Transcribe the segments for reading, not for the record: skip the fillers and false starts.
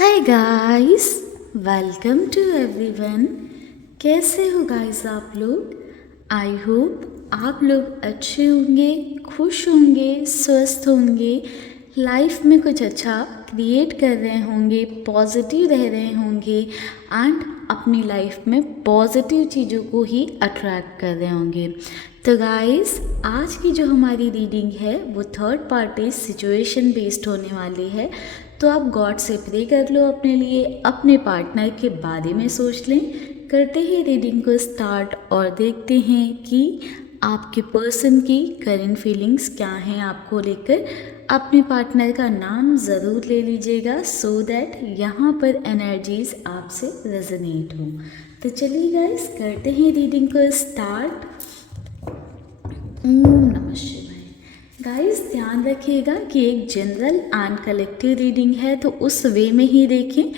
Hi guys, welcome to everyone. कैसे हो guys आप लोग? आई होप आप लोग अच्छे होंगे, खुश होंगे, स्वस्थ होंगे, लाइफ में कुछ अच्छा क्रिएट कर रहे होंगे, पॉजिटिव रह रहे होंगे एंड अपनी लाइफ में पॉजिटिव चीज़ों को ही अट्रैक्ट कर रहे होंगे। तो गाइस, आज की जो हमारी रीडिंग है वो थर्ड पार्टी सिचुएशन बेस्ड होने वाली है। तो आप गॉड से प्रे कर लो अपने लिए, अपने पार्टनर के बारे में सोच लें। करते ही रीडिंग को स्टार्ट और देखते हैं कि आपके पर्सन की करंट फीलिंग्स क्या हैं आपको लेकर। अपने पार्टनर का नाम ज़रूर ले लीजिएगा सो दैट यहाँ पर एनर्जीज आपसे रेजोनेट हो। तो चलिए गाइस, करते हैं रीडिंग को स्टार्ट। ओम नमः शिवाय। गाइस, ध्यान रखिएगा कि एक जनरल एंड कलेक्टिव रीडिंग है, तो उस वे में ही देखें,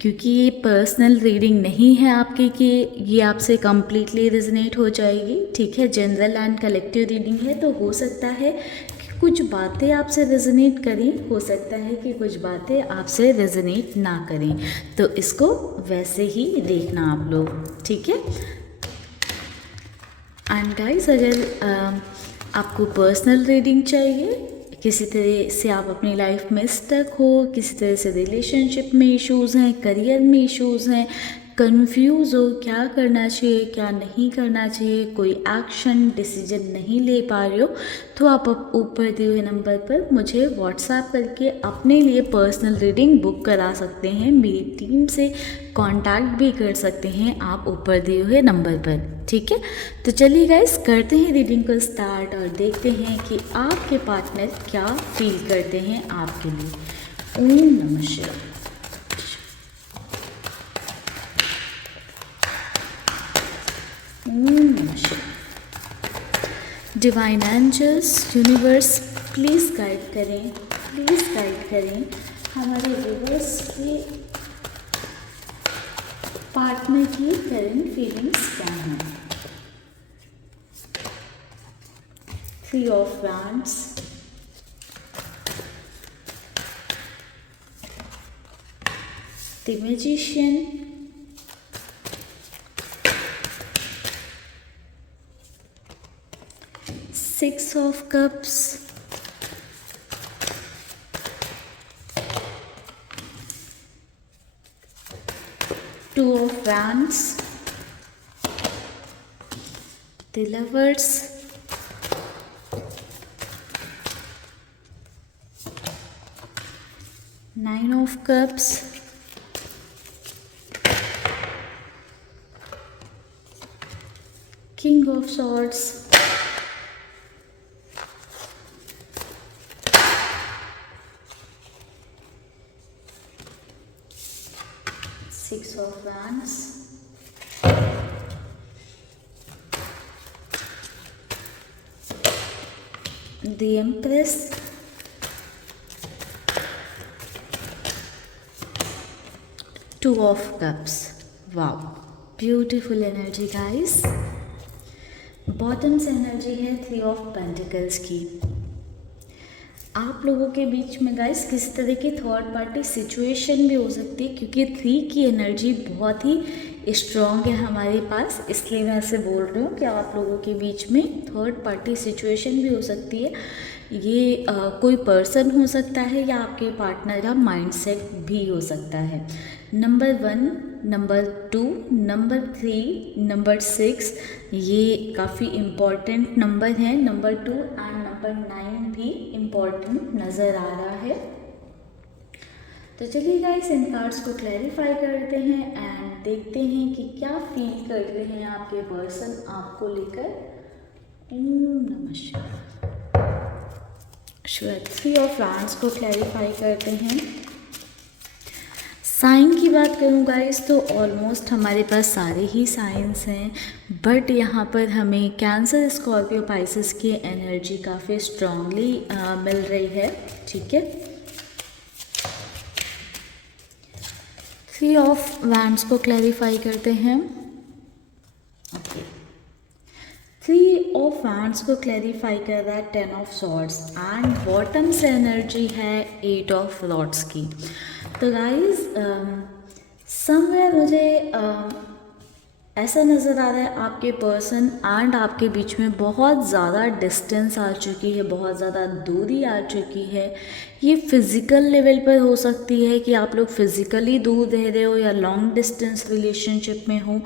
क्योंकि ये पर्सनल रीडिंग नहीं है आपके कि ये आपसे कम्प्लीटली रेजोनेट हो जाएगी। ठीक है, जनरल एंड कलेक्टिव रीडिंग है, तो हो सकता है कि कुछ बातें आपसे रेजोनेट करें, हो सकता है कि कुछ बातें आपसे रेजोनेट ना करें, तो इसको वैसे ही देखना आप लोग। ठीक है। एंड गाइस, अगर आपको पर्सनल रीडिंग चाहिए, किसी तरह से आप अपनी लाइफ में स्टक हो, किसी तरह से रिलेशनशिप में इश्यूज़ हैं, करियर में इश्यूज़ हैं, कंफ्यूज हो क्या करना चाहिए क्या नहीं करना चाहिए, कोई एक्शन डिसीजन नहीं ले पा रहे हो, तो आप ऊपर दिए हुए नंबर पर मुझे व्हाट्सएप करके अपने लिए पर्सनल रीडिंग बुक करा सकते हैं। मेरी टीम से कांटेक्ट भी कर सकते हैं आप ऊपर दिए हुए नंबर पर। ठीक है, तो चलिए गाइस, करते हैं रीडिंग को स्टार्ट और देखते हैं कि आपके पार्टनर क्या फील करते हैं आपके लिए। ओम नमः शिवाय। Divine angels, universe, please guide करें, प्लीज़ गाइड करें हमारे व्यूअर्स के पार्टनर की करंट फीलिंग्स क्या हैं। 3 of Wands, the Magician, 6 of Cups, 2 of Wands, the Lovers, 9 of Cups, King of Swords, 6 of Wands, the Empress, 2 of Cups. Wow, beautiful energy guys. Bottom से energy है 3 of pentacles की। आप लोगों के बीच में guys किस तरह की थर्ड पार्टी सिचुएशन भी हो सकती है, क्योंकि 3 की एनर्जी बहुत ही स्ट्रॉन्ग है हमारे पास, इसलिए मैं ऐसे बोल रही हूँ कि आप लोगों के बीच में थर्ड पार्टी सिचुएशन भी हो सकती है। ये कोई पर्सन हो सकता है या आपके पार्टनर का माइंडसेट भी हो सकता है। नंबर 1, नंबर 2, नंबर 3, नंबर 6 ये काफ़ी इम्पॉर्टेंट नंबर हैं। नंबर 2 एंड नंबर 9 भी इम्पॉर्टेंट नज़र आ रहा है। तो चलिए गाइस, इन कार्ड्स को क्लैरिफाई करते हैं एंड देखते हैं कि क्या फील कर रहे हैं आपके पर्सन आपको लेकर। ओम नमः शिवाय। 3 ऑफ वांड्स को क्लैरिफाई करते हैं। साइन की बात करूँ गाइस तो ऑलमोस्ट हमारे पास सारे ही साइंस हैं, बट यहाँ पर हमें कैंसर, स्कॉर्पियो, पाइसेस की एनर्जी काफ़ी स्ट्रांगली मिल रही है। ठीक है, 3 ऑफ वैंड्स को क्लैरिफाई करते हैं। ओके, 3 ऑफ वैंड्स को क्लैरिफाई कर रहा है 10 ऑफ सॉर्ड्स एंड बॉटम से एनर्जी है 8 ऑफ रॉड्स की। तो गाइज समवेयर मुझे ऐसा नज़र आ रहा है आपके पर्सन एंड आपके बीच में बहुत ज़्यादा डिस्टेंस आ चुकी है, बहुत ज़्यादा दूरी आ चुकी है। ये फिज़िकल लेवल पर हो सकती है कि आप लोग फिज़िकली दूर रह रहे हो या लॉन्ग डिस्टेंस रिलेशनशिप में हो,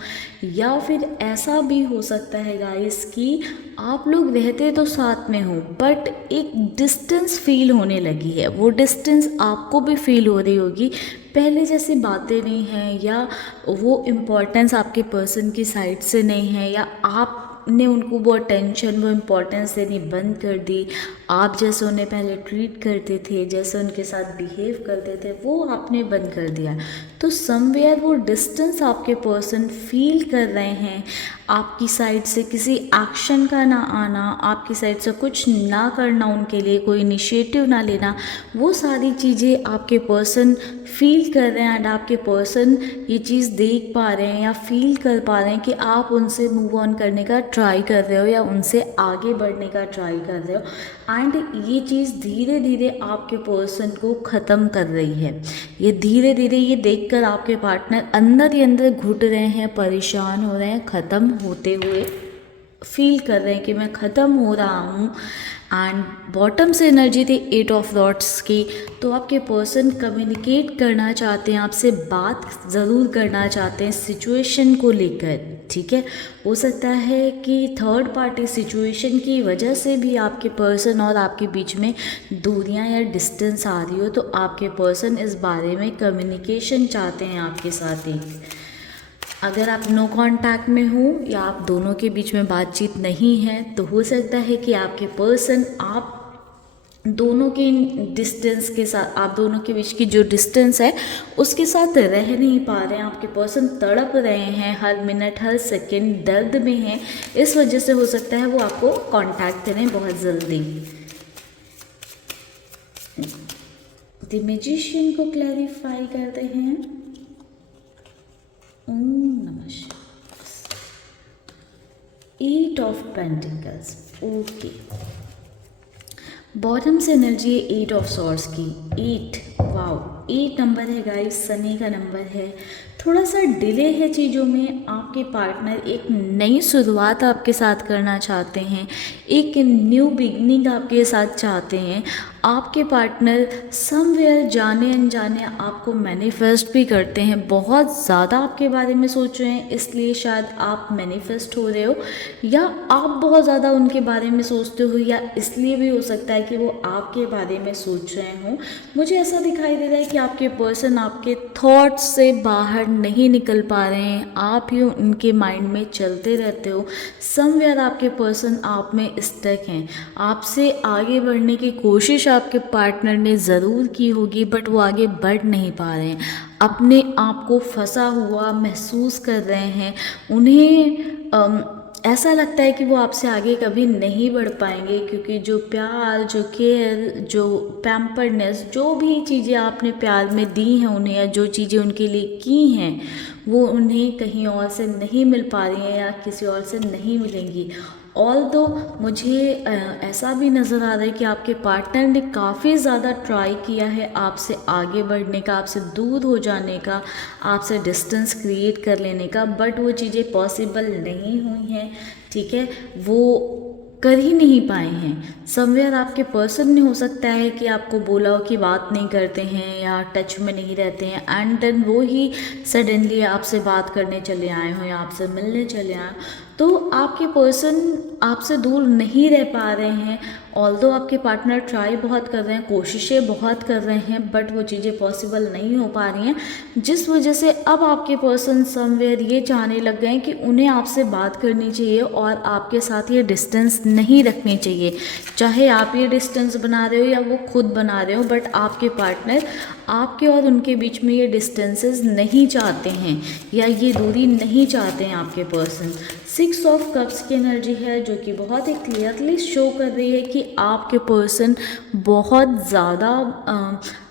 या फिर ऐसा भी हो सकता है गाइस कि आप लोग रहते तो साथ में हो बट एक डिस्टेंस फील होने लगी है। वो डिस्टेंस आपको भी फील हो रही होगी, पहले जैसी बातें नहीं हैं, या वो इम्पोर्टेंस आपके पर्सन की साइड से नहीं है, या आपने उनको वो अटेंशन वो इम्पोर्टेंस देनी बंद कर दी। आप जैसे उन्हें पहले ट्रीट करते थे, जैसे उनके साथ बिहेव करते थे, वो आपने बंद कर दिया। तो समवेयर वो डिस्टेंस आपके पर्सन फील कर रहे हैं। आपकी साइड से किसी एक्शन का ना आना, आपकी साइड से कुछ ना करना, उनके लिए कोई इनिशिएटिव ना लेना, वो सारी चीज़ें आपके पर्सन फील कर रहे हैं एंड आपके पर्सन ये चीज़ देख पा रहे हैं या फील कर पा रहे हैं कि आप उनसे मूव ऑन करने का ट्राई कर रहे हो या उनसे आगे बढ़ने का ट्राई कर रहे हो। एंड ये चीज़ धीरे धीरे आपके पर्सन को ख़त्म कर रही है। ये धीरे धीरे ये देखकर आपके पार्टनर अंदर ही अंदर घुट रहे हैं, परेशान हो रहे हैं, ख़त्म होते हुए फील कर रहे हैं कि मैं ख़त्म हो रहा हूँ। एंड बॉटम से एनर्जी थी 8 ऑफ रॉड्स की। तो आपके पर्सन कम्युनिकेट करना चाहते हैं, आपसे बात ज़रूर करना चाहते हैं सिचुएशन को लेकर, ठीक है। हो सकता है कि थर्ड पार्टी सिचुएशन की वजह से भी आपके पर्सन और आपके बीच में दूरियां या डिस्टेंस आ रही हो, तो आपके पर्सन इस बारे में कम्युनिकेशन चाहते हैं आपके साथ। एक अगर आप नो कांटेक्ट में हो या आप दोनों के बीच में बातचीत नहीं है, तो हो सकता है कि आपके पर्सन आप दोनों के डिस्टेंस के साथ, आप दोनों के बीच की जो डिस्टेंस है उसके साथ रह नहीं पा रहे हैं। आपके पर्सन तड़प रहे हैं, हर मिनट हर सेकंड दर्द में हैं। इस वजह से हो सकता है वो आपको कांटेक्ट करें बहुत जल्दी। द मैजिशियन को क्लैरिफाई करते हैं। ओम नमः शिवाय। 8 ऑफ पेंटिकल्स, ओके। बॉटम से एनर्जी है 8 ऑफ सॉर्ड्स की। 8, वाओ, 8 नंबर है गाइस, शनि का नंबर है। थोड़ा सा डिले है चीज़ों में। आपके पार्टनर एक नई शुरुआत आपके साथ करना चाहते हैं, एक न्यू बिगनिंग आपके साथ चाहते हैं। आपके पार्टनर समवेयर जाने अनजाने आपको मैनिफेस्ट भी करते हैं, बहुत ज़्यादा आपके बारे में सोच रहे हैं, इसलिए शायद आप मैनिफेस्ट हो रहे हो, या आप बहुत ज़्यादा उनके बारे में सोचते हो, या इसलिए भी हो सकता है कि वो आपके बारे में सोच रहे हों। मुझे ऐसा दिखाई दे रहा है कि आपके पर्सन आपके थॉट्स से बाहर नहीं निकल पा रहे हैं, आप ही उनके माइंड में चलते रहते हो। समवेयर आपके पर्सन आप में स्टक हैं। आपसे आगे बढ़ने की कोशिश आपके पार्टनर ने ज़रूर की होगी, बट वो आगे बढ़ नहीं पा रहे हैं, अपने आप को फंसा हुआ महसूस कर रहे हैं। उन्हें ऐसा लगता है कि वो आपसे आगे कभी नहीं बढ़ पाएंगे, क्योंकि जो प्यार, जो केयर, जो पैम्पर्डनेस, जो भी चीज़ें आपने प्यार में दी हैं उन्हें, या जो चीज़ें उनके लिए की हैं, वो उन्हें कहीं और से नहीं मिल पा रही हैं या किसी और से नहीं मिलेंगी। ऑल्दो मुझे ऐसा भी नज़र आ रहा है कि आपके पार्टनर ने काफ़ी ज़्यादा ट्राई किया है आपसे आगे बढ़ने का, आपसे दूर हो जाने का, आपसे डिस्टेंस क्रिएट कर लेने का, बट वो चीज़ें पॉसिबल नहीं हुई हैं, ठीक है। वो कर ही नहीं पाए हैं। समवेयर आपके पर्सन ने हो सकता है कि आपको बोला हो कि बात नहीं करते हैं या टच में नहीं रहते हैं, एंड देन वो ही सडनली आपसे बात करने चले आए हो या आपसे मिलने चले आए, तो आपके पर्सन आपसे दूर नहीं रह पा रहे हैं। ऑल्दो आपके पार्टनर ट्राई बहुत कर रहे हैं, कोशिशें बहुत कर रहे हैं, बट वो चीज़ें पॉसिबल नहीं हो पा रही हैं, जिस वजह से अब आपके पर्सन समवेयर ये चाहने लग गए हैं कि उन्हें आपसे बात करनी चाहिए और आपके साथ ये डिस्टेंस नहीं रखनी चाहिए। चाहे आप ये डिस्टेंस बना रहे हो या वो खुद बना रहे हो, बट आपके पार्टनर आपके और उनके बीच में ये डिस्टेंसेस नहीं चाहते हैं या ये दूरी नहीं चाहते हैं आपके पर्सन। 6 ऑफ कप्स की एनर्जी है, जो कि बहुत ही क्लियरली शो कर रही है कि आपके पर्सन बहुत ज़्यादा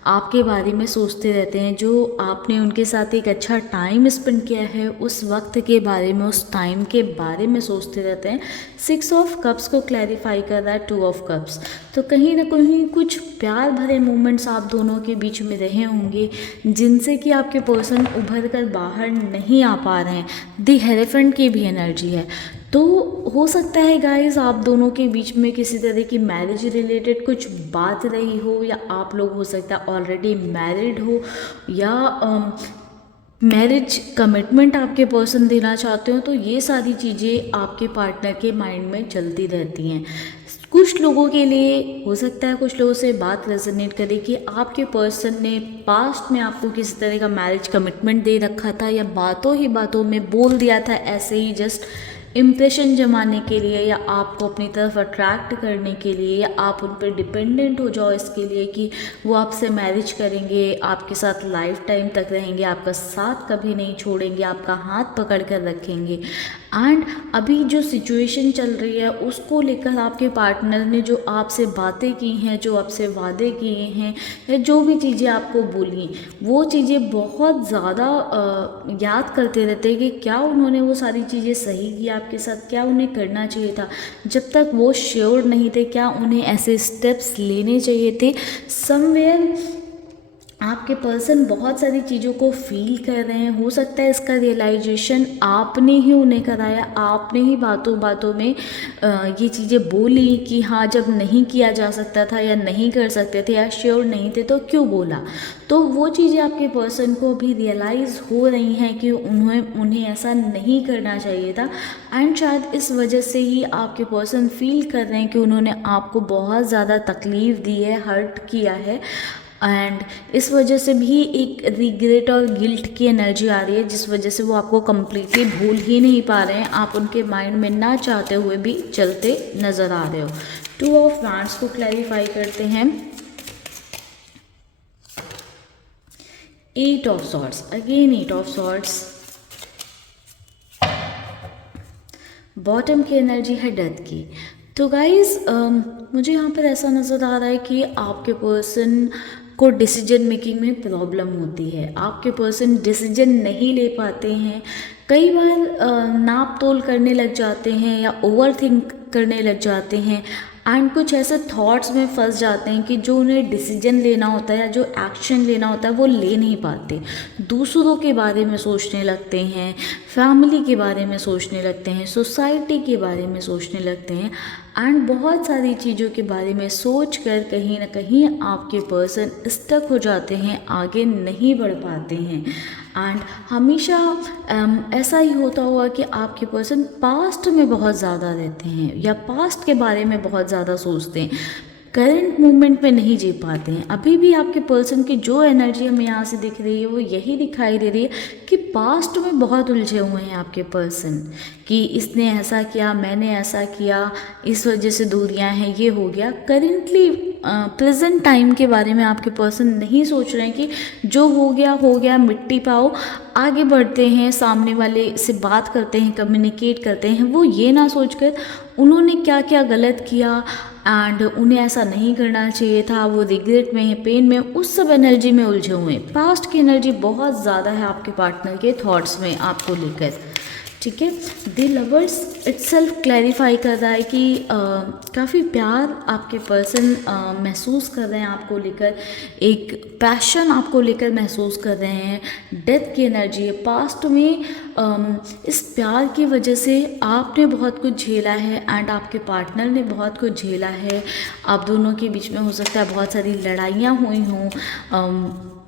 आपके बारे में सोचते रहते हैं, जो आपने उनके साथ एक अच्छा टाइम स्पेंड किया है उस वक्त के बारे में, उस टाइम के बारे में सोचते रहते हैं। 6 ऑफ कप्स को क्लैरिफाई कर रहा है 2 ऑफ कप्स। तो कहीं ना कहीं कुछ प्यार भरे मोमेंट्स आप दोनों के बीच में रहे होंगे, जिनसे कि आपके पर्सन उभर कर बाहर नहीं आ पा रहे हैं। दी हेरेफेंट की भी एनर्जी है। तो हो सकता है गाइस आप दोनों के बीच में किसी तरह की मैरिज रिलेटेड कुछ बात रही हो, या आप लोग हो सकता है ऑलरेडी मैरिड हो, या मैरिज कमिटमेंट आपके पर्सन देना चाहते हो। तो ये सारी चीज़ें आपके पार्टनर के माइंड में चलती रहती हैं। कुछ लोगों के लिए हो सकता है, कुछ लोगों से बात रेजोनेट करे कि आपके पर्सन ने पास्ट में आपको किसी तरह का मैरिज कमिटमेंट दे रखा था, या बातों ही बातों में बोल दिया था ऐसे ही जस्ट इम्प्रेशन जमाने के लिए, या आपको अपनी तरफ अट्रैक्ट करने के लिए, या आप उन पर डिपेंडेंट हो जाओ इसके लिए कि वो आपसे मैरिज करेंगे, आपके साथ लाइफ टाइम तक रहेंगे, आपका साथ कभी नहीं छोड़ेंगे, आपका हाथ पकड़ कर रखेंगे। एंड अभी जो सिचुएशन चल रही है उसको लेकर आपके पार्टनर ने जो आपसे बातें की हैं, जो आपसे वादे किए हैं, या जो भी चीज़ें आपको बोली, वो चीज़ें बहुत ज़्यादा याद करते रहते हैं कि क्या उन्होंने वो सारी चीज़ें सही की आपके साथ, क्या उन्हें करना चाहिए था। जब तक वो श्योर नहीं थे क्या उन्हें ऐसे स्टेप्स लेने चाहिए थे। समवेयर आपके पर्सन बहुत सारी चीज़ों को फील कर रहे हैं। हो सकता है इसका रियलाइजेशन आपने ही उन्हें कराया, आपने ही बातों बातों में ये चीज़ें बोली कि हाँ जब नहीं किया जा सकता था या नहीं कर सकते थे या श्योर नहीं थे तो क्यों बोला। तो वो चीज़ें आपके पर्सन को भी रियलाइज़ हो रही हैं कि उन्हें ऐसा नहीं करना चाहिए था। एंड शायद इस वजह से ही आपके पर्सन फील कर रहे हैं कि उन्होंने आपको बहुत ज़्यादा तकलीफ़ दी है, हर्ट किया है। एंड इस वजह से भी एक रिग्रेट और गिल्ट की एनर्जी आ रही है, जिस वजह से वो आपको कम्प्लीटली भूल ही नहीं पा रहे हैं। आप उनके माइंड में ना चाहते हुए भी चलते नज़र आ रहे हो। 2 ऑफ वांड्स को क्लैरिफाई करते हैं। 8 of swords, again 8 of swords. Bottom की एनर्जी है डेथ की। तो गाइज मुझे यहाँ पर ऐसा नज़र आ रहा है कि आपके पर्सन को डिसीजन मेकिंग में प्रॉब्लम होती है। आपके पर्सन डिसीजन नहीं ले पाते हैं, कई बार नाप तोल करने लग जाते हैं या ओवर थिंक करने लग जाते हैं। एंड कुछ ऐसे थॉट्स में फंस जाते हैं कि जो उन्हें डिसीजन लेना होता है या जो एक्शन लेना होता है वो ले नहीं पाते। दूसरों के बारे में सोचने लगते हैं, फैमिली के बारे में सोचने लगते हैं, सोसाइटी के बारे में सोचने लगते हैं। एंड बहुत सारी चीज़ों के बारे में सोच कर कहीं ना कहीं आपके पर्सन स्टक हो जाते हैं, आगे नहीं बढ़ पाते हैं। एंड हमेशा ऐसा ही होता हुआ कि आपके पर्सन पास्ट में बहुत ज़्यादा रहते हैं या पास्ट के बारे में बहुत ज़्यादा सोचते हैं, करंट मोमेंट में नहीं जी पाते हैं। अभी भी आपके पर्सन की जो एनर्जी हमें यहाँ से दिख रही है वो यही दिखाई दे रही है कि पास्ट में बहुत उलझे हुए हैं आपके पर्सन, कि इसने ऐसा किया, मैंने ऐसा किया, इस वजह से दूरियां हैं, ये हो गया। करेंटली प्रेजेंट टाइम के बारे में आपके पर्सन नहीं सोच रहे हैं कि जो हो गया, मिट्टी पाओ, आगे बढ़ते हैं, सामने वाले से बात करते हैं, कम्युनिकेट करते हैं। वो ये ना सोचकर उन्होंने क्या क्या गलत किया एंड उन्हें ऐसा नहीं करना चाहिए था, वो रिग्रेट में है, पेन में, उस सब एनर्जी में उलझे हुए हैं। पास्ट की एनर्जी बहुत ज़्यादा है आपके पार्टनर के थॉट्स में आपको लेकर, ठीक है। द लवर्स इटसेल्फ क्लैरिफाई कर रहा है कि काफ़ी प्यार आपके पर्सन महसूस कर रहे हैं आपको लेकर, एक पैशन आपको लेकर महसूस कर रहे हैं। डेथ की एनर्जी है। पास्ट में इस प्यार की वजह से आपने बहुत कुछ झेला है एंड आपके पार्टनर ने बहुत कुछ झेला है। आप दोनों के बीच में हो सकता है बहुत सारी लड़ाइयाँ हुई हों,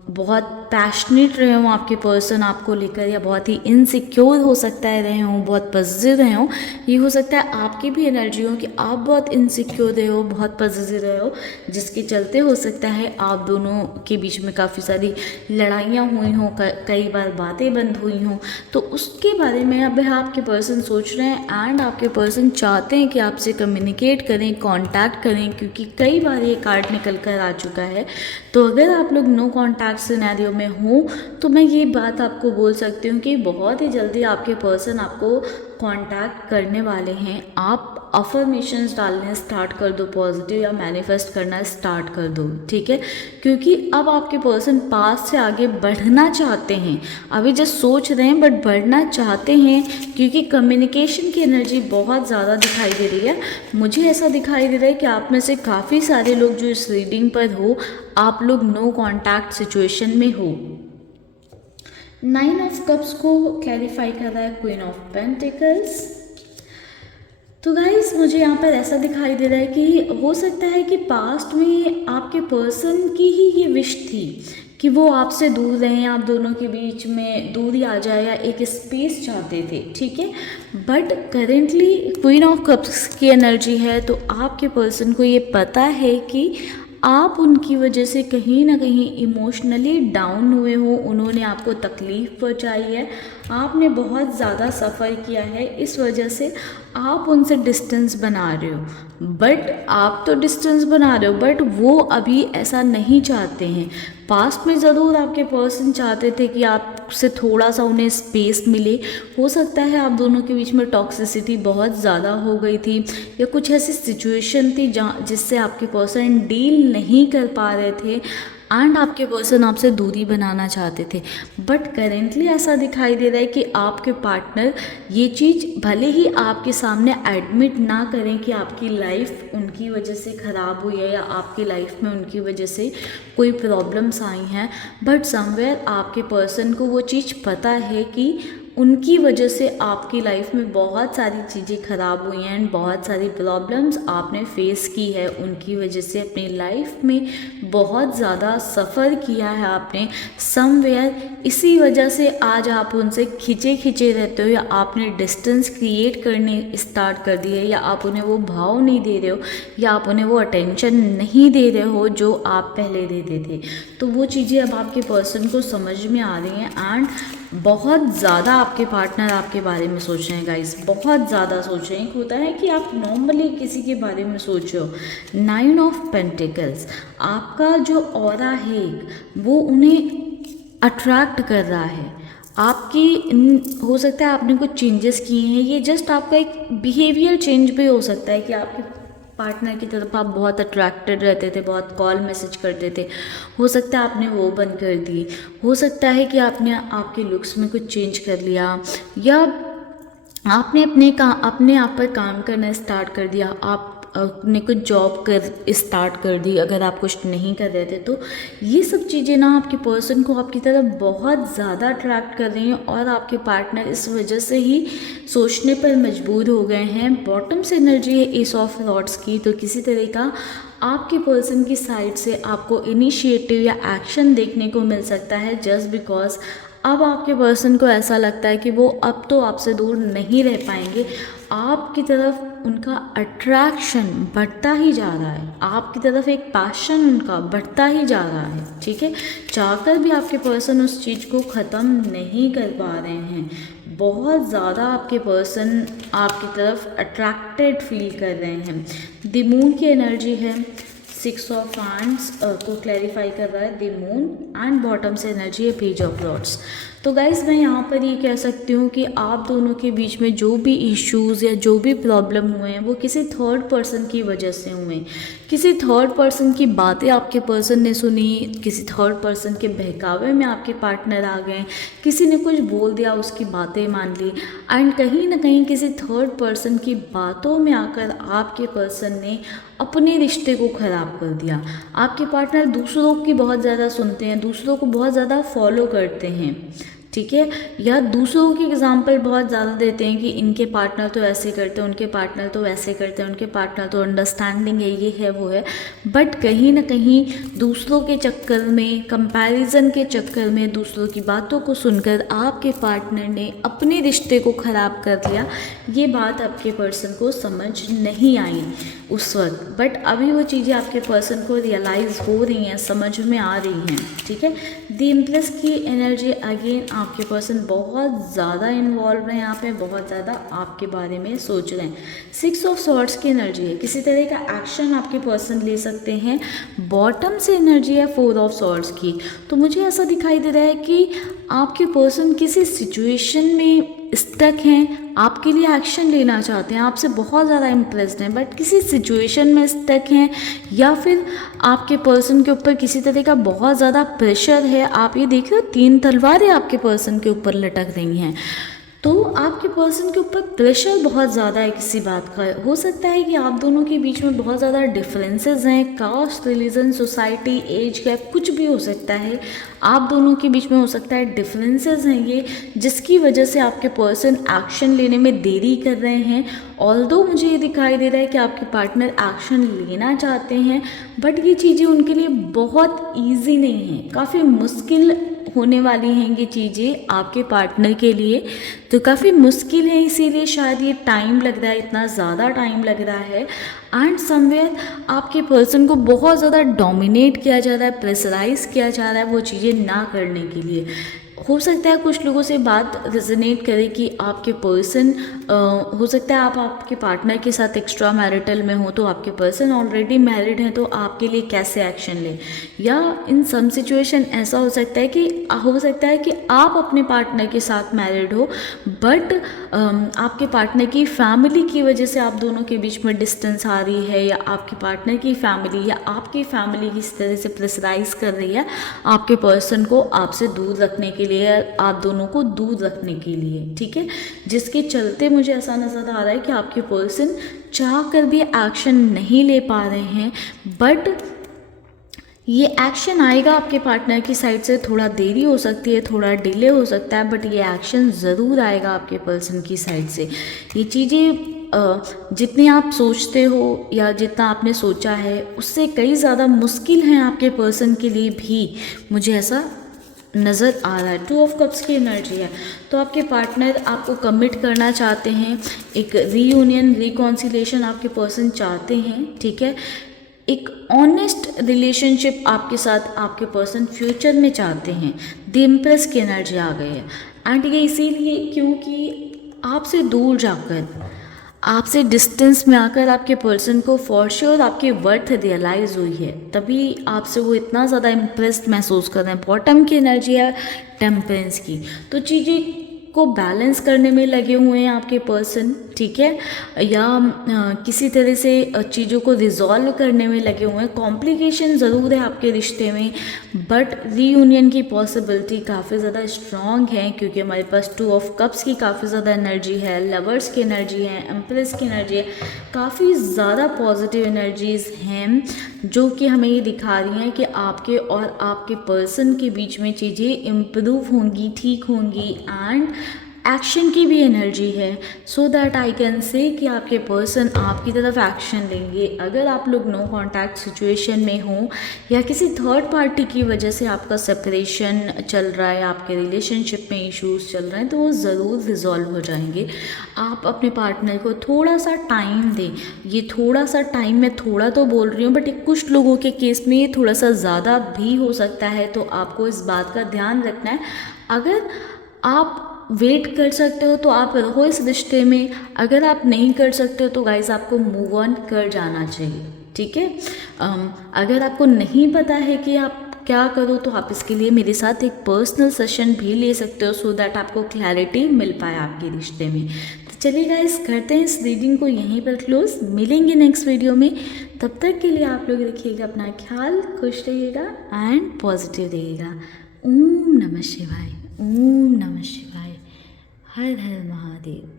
बहुत पैशनेट रहे हों आपके पर्सन आपको लेकर, या बहुत ही इनसिक्योर हो सकता है रहे हों, बहुत पॉजिटिव रहे हों। ये हो सकता है आपकी भी एनर्जी हो कि आप बहुत इनसिक्योर रहे हो, बहुत पॉजिटिव रहे हो, जिसके चलते हो सकता है आप दोनों के बीच में काफ़ी सारी लड़ाइयाँ हुई हों, कई बार बातें बंद हुई हों। तो उसके बारे में अब आपके पर्सन सोच रहे हैं एंड आपके पर्सन चाहते हैं कि आपसे कम्युनिकेट करें, कॉन्टैक्ट करें, क्योंकि कई बार ये कार्ड निकल कर आ चुका है। तो अगर आप लोग नो कॉन्टैक्ट सिनेरियो में हो तो मैं ये बात आपको बोल सकती हूँ कि बहुत ही जल्दी आपके पर्सन आपको कांटेक्ट करने वाले हैं, आप अफर्मेशंस डालने स्टार्ट कर दो पॉजिटिव, या मैनिफेस्ट करना स्टार्ट कर दो, ठीक है। क्योंकि अब आपके पर्सन पास से आगे बढ़ना चाहते हैं, अभी जस्ट सोच रहे हैं बट बढ़ना चाहते हैं, क्योंकि कम्युनिकेशन की एनर्जी बहुत ज़्यादा दिखाई दे रही है। मुझे ऐसा दिखाई दे रहा है कि आप में से काफ़ी सारे लोग जो इस रीडिंग पर हो, आप लोग नो कॉन्टैक्ट सिचुएशन में हो। 9 ऑफ कप्स को क्लैरिफाई कर रहा है क्वीन ऑफ पेंटिकल्स। तो गाइस मुझे यहाँ पर ऐसा दिखाई दे रहा है कि हो सकता है कि पास्ट में आपके पर्सन की ही ये विश थी कि वो आपसे दूर रहें, आप दोनों के बीच में दूरी आ जाए, या एक स्पेस चाहते थे, ठीक है। But currently queen of cups की एनर्जी है, तो आपके पर्सन को ये पता है कि आप उनकी वजह से कहीं ना कहीं इमोशनली डाउन हुए हो, उन्होंने आपको तकलीफ़ पहुंचाई है, आपने बहुत ज़्यादा सफ़र किया है, इस वजह से आप उनसे डिस्टेंस बना रहे हो। बट आप तो डिस्टेंस बना रहे हो, बट वो अभी ऐसा नहीं चाहते हैं। पास्ट में ज़रूर आपके पर्सन चाहते थे कि आपसे थोड़ा सा उन्हें स्पेस मिले। हो सकता है आप दोनों के बीच में टॉक्सिसिटी बहुत ज़्यादा हो गई थी, या कुछ ऐसी सिचुएशन थी जहाँ जिससे आपके पर्सन डील नहीं कर पा रहे थे, एंड आपके पर्सन आपसे दूरी बनाना चाहते थे। बट करेंटली ऐसा दिखाई दे रहा है कि आपके पार्टनर ये चीज़ भले ही आपके सामने एडमिट ना करें कि आपकी लाइफ उनकी वजह से ख़राब हुई है, या आपकी लाइफ में उनकी वजह से कोई प्रॉब्लम्स आई हैं, बट समवेयर आपके पर्सन को वो चीज़ पता है कि उनकी वजह से आपकी लाइफ में बहुत सारी चीज़ें ख़राब हुई हैं, एंड बहुत सारी प्रॉब्लम्स आपने फेस की है उनकी वजह से। अपनी लाइफ में बहुत ज़्यादा सफ़र किया है आपने समवेयर, इसी वजह से आज आप उनसे खिंचे खिंचे रहते हो, या आपने डिस्टेंस क्रिएट करने स्टार्ट कर दिए, या आप उन्हें वो भाव नहीं दे रहे हो, या आप उन्हें वो अटेंशन नहीं दे रहे हो जो आप पहले देते थे। तो वो चीज़ें अब आपके पर्सन को समझ में आ रही हैं, एंड बहुत ज़्यादा आपके पार्टनर आपके बारे में सोच रहे हैं गाइस, बहुत ज़्यादा सोच रहे हैं। होता है कि आप नॉर्मली किसी के बारे में सोच रहे हो। 9 ऑफ पेंटिकल्स, आपका जो ऑरा है वो उन्हें अट्रैक्ट कर रहा है। आपकी हो सकता है आपने कुछ चेंजेस किए हैं, ये जस्ट आपका एक बिहेवियर चेंज भी हो सकता है कि आपके पार्टनर की तरफ आप बहुत अट्रैक्टेड रहते थे, बहुत कॉल मैसेज करते थे, हो सकता है आपने वो बंद कर दी। हो सकता है कि आपने आपके लुक्स में कुछ चेंज कर लिया, या आपने अपने आप पर काम करना स्टार्ट कर दिया, आपने कुछ जॉब स्टार्ट कर दी अगर आप कुछ नहीं कर रहे थे। तो ये सब चीज़ें ना आपके पर्सन को आपकी तरफ बहुत ज़्यादा अट्रैक्ट कर रही हैं, और आपके पार्टनर इस वजह से ही सोचने पर मजबूर हो गए हैं। बॉटम से एनर्जी है एस ऑफ थॉट्स की, तो किसी तरह का आपके पर्सन की साइड से आपको इनिशिएटिव या एक्शन देखने को मिल सकता है, जस्ट बिकॉज अब आपके पर्सन को ऐसा लगता है कि वो अब तो आपसे दूर नहीं रह पाएंगे। आपकी तरफ उनका अट्रैक्शन बढ़ता ही जा रहा है, आपकी तरफ एक पैशन उनका बढ़ता ही जा रहा है, ठीक है। चाहकर भी आपके पर्सन उस चीज़ को ख़त्म नहीं कर पा रहे हैं। बहुत ज़्यादा आपके पर्सन आपकी तरफ अट्रैक्टेड फील कर रहे हैं। द मून की एनर्जी है, 6 ऑफ हैंड्स को क्लैरिफाई कर रहा है द मून, एंड बॉटम से एनर्जी है पेज ऑफ रॉड्स। तो गाइस मैं यहाँ पर ये कह सकती हूँ कि आप दोनों के बीच में जो भी इश्यूज़ या जो भी प्रॉब्लम हुए हैं वो किसी थर्ड पर्सन की वजह से हुए। किसी थर्ड पर्सन की बातें आपके पर्सन ने सुनी, किसी थर्ड पर्सन के बहकावे में आपके पार्टनर आ गए, किसी ने कुछ बोल दिया उसकी बातें मान ली, एंड कहीं ना कहीं किसी थर्ड पर्सन की बातों में आकर आपके पर्सन ने अपने रिश्ते को ख़राब कर दिया। आपके पार्टनर दूसरों की बहुत ज़्यादा सुनते हैं, दूसरों को बहुत ज़्यादा फॉलो करते हैं, ठीक है, या दूसरों की एग्जाम्पल बहुत ज़्यादा देते हैं कि इनके पार्टनर तो ऐसे करते हैं, उनके पार्टनर तो वैसे करते हैं, उनके पार्टनर तो अंडरस्टैंडिंग है, ये है वो है। बट कहीं ना कहीं दूसरों के चक्कर में, कंपैरिजन के चक्कर में, दूसरों की बातों को सुनकर आपके पार्टनर ने अपने रिश्ते को ख़राब कर दिया। ये बात आपके पर्सन को समझ नहीं आई उस वक्त, बट अभी वो चीज़ें आपके पर्सन को रियलाइज़ हो रही हैं, समझ में आ रही हैं, ठीक है। द एम्प्रेस की एनर्जी अगेन, आपके पर्सन बहुत ज़्यादा इन्वॉल्व हैं यहाँ पे, बहुत ज़्यादा आपके बारे में सोच रहे हैं। 6 ऑफ सॉर्ड्स की एनर्जी है, किसी तरह का एक्शन आपके पर्सन ले सकते हैं। बॉटम से एनर्जी है 4 ऑफ सॉर्ड्स की। तो मुझे ऐसा दिखाई दे रहा है कि आपके पर्सन किसी सिचुएशन में स्टक हैं, आपके लिए एक्शन लेना चाहते हैं, आपसे बहुत ज़्यादा इम्प्रेस्ड हैं, बट किसी सिचुएशन में स्टक हैं, या फिर आपके पर्सन के ऊपर किसी तरह का बहुत ज़्यादा प्रेशर है। आप ये देख रहे हो 3 तलवारें आपके पर्सन के ऊपर लटक रही हैं, तो आपके पर्सन के ऊपर प्रेशर बहुत ज़्यादा है किसी बात का। हो सकता है कि आप दोनों के बीच में बहुत ज़्यादा डिफरेंसेस हैं, caste, religion, society, age gap, कुछ भी हो सकता है। आप दोनों के बीच में हो सकता है डिफरेंसेस हैं ये, जिसकी वजह से आपके पर्सन एक्शन लेने में देरी कर रहे हैं। ऑल्दो मुझे ये दिखाई दे रहा है कि आपके पार्टनर एक्शन लेना चाहते हैं, बट ये चीज़ें उनके लिए बहुत ईजी नहीं है, काफ़ी मुश्किल होने वाली हैं ये चीज़ें आपके पार्टनर के लिए, तो काफ़ी मुश्किल है, इसीलिए शायद ये टाइम लग रहा है, इतना ज़्यादा टाइम लग रहा है। एंड समवेयर आपके पर्सन को बहुत ज़्यादा डोमिनेट किया जा रहा है, प्रेशराइज किया जा रहा है वो चीज़ें ना करने के लिए। हो सकता है कुछ लोगों से बात रेजोनेट करे कि आपके पर्सन हो सकता है आप आपके पार्टनर के साथ एक्स्ट्रा मैरिटल में हो, तो आपके पर्सन ऑलरेडी मैरिड हैं, तो आपके लिए कैसे एक्शन लें। या इन सम सिचुएशन ऐसा हो सकता है कि आप अपने पार्टनर के साथ मैरिड हो, बट आपके पार्टनर की फैमिली की वजह से आप दोनों के बीच में डिस्टेंस आ रही है, या आपके पार्टनर की फैमिली या आपकी फैमिली किस तरह से प्रेशराइज कर रही है आपके पर्सन को आपसे दूर रखने के लिए, आप दोनों को दूर रखने के लिए, ठीक है। जिसके चलते मुझे ऐसा नज़र आ रहा है कि आपके पर्सन चाह कर भी एक्शन नहीं ले पा रहे हैं, बट ये एक्शन आएगा आपके पार्टनर की साइड से। थोड़ा देरी हो सकती है, थोड़ा डिले हो सकता है, बट ये एक्शन ज़रूर आएगा आपके पर्सन की साइड से। ये चीज़ें जितनी आप सोचते हो या जितना आपने सोचा है उससे कई ज़्यादा मुश्किल हैं आपके पर्सन के लिए भी, मुझे ऐसा नज़र आ रहा है। 2 ऑफ कप्स की एनर्जी है, तो आपके पार्टनर आपको कमिट करना चाहते हैं, एक रीयूनियन, रिकॉन्सिलेशन आपके पर्सन चाहते हैं, ठीक है। एक ऑनेस्ट रिलेशनशिप आपके साथ आपके पर्सन फ्यूचर में चाहते हैं। द इम्प्रेस की एनर्जी आ गई है, एंड ये इसीलिए क्योंकि आपसे दूर जाकर, आपसे डिस्टेंस में आकर आपके पर्सन को फॉर श्योर आपकी वर्थ रियलाइज़ हुई है, तभी आपसे वो इतना ज़्यादा इम्प्रेस्ड महसूस कर रहे हैं। बॉटम की एनर्जी है टेम्परेंस की, तो चीज़ें को बैलेंस करने में लगे हुए हैं आपके पर्सन, ठीक है, या किसी तरह से चीज़ों को रिजॉल्व करने में लगे हुए हैं। कॉम्प्लिकेशन ज़रूर है आपके रिश्ते में, बट रीयूनियन की पॉसिबिलिटी काफ़ी ज़्यादा स्ट्रॉन्ग है, क्योंकि हमारे पास 2 ऑफ कप्स की काफ़ी ज़्यादा एनर्जी है, लवर्स की एनर्जी है, एम्प्रेस की एनर्जी है, काफ़ी ज़्यादा पॉजिटिव एनर्जीज़ हैं जो कि हमें ये दिखा रही हैं कि आपके और आपके पर्सन के बीच में चीज़ें इम्प्रूव होंगी, ठीक होंगी, एंड एक्शन की भी एनर्जी है, so that I can say कि आपके पर्सन आपकी तरफ एक्शन लेंगे। अगर आप लोग नो कॉन्टैक्ट सिचुएशन में हो या किसी थर्ड पार्टी की वजह से आपका सेपरेशन चल रहा है, आपके रिलेशनशिप में इश्यूज चल रहे हैं, तो वो ज़रूर रिजॉल्व हो जाएंगे। आप अपने पार्टनर को थोड़ा सा टाइम दें। ये थोड़ा सा टाइम, मैं थोड़ा तो बोल रही हूँ, बट कुछ लोगों के केस में ये थोड़ा सा ज़्यादा भी हो सकता है, तो आपको इस बात का ध्यान रखना है। अगर आप वेट कर सकते हो तो आप रहो इस रिश्ते में, अगर आप नहीं कर सकते हो तो गाइज आपको मूव ऑन कर जाना चाहिए, ठीक है। अगर आपको नहीं पता है कि आप क्या करो, तो आप इसके लिए मेरे साथ एक पर्सनल सेशन भी ले सकते हो, सो दैट आपको क्लैरिटी मिल पाए आपके रिश्ते में। तो चलिए गाइज, करते हैं इस रीडिंग को यहीं पर क्लोज, मिलेंगे नेक्स्ट वीडियो में। तब तक के लिए आप लोग रखिएगा अपना ख्याल, खुश रहिएगा एंड पॉजिटिव रहिएगा। ओम नमः शिवाय, ओम नमः शिवाय, हर हर महादेव।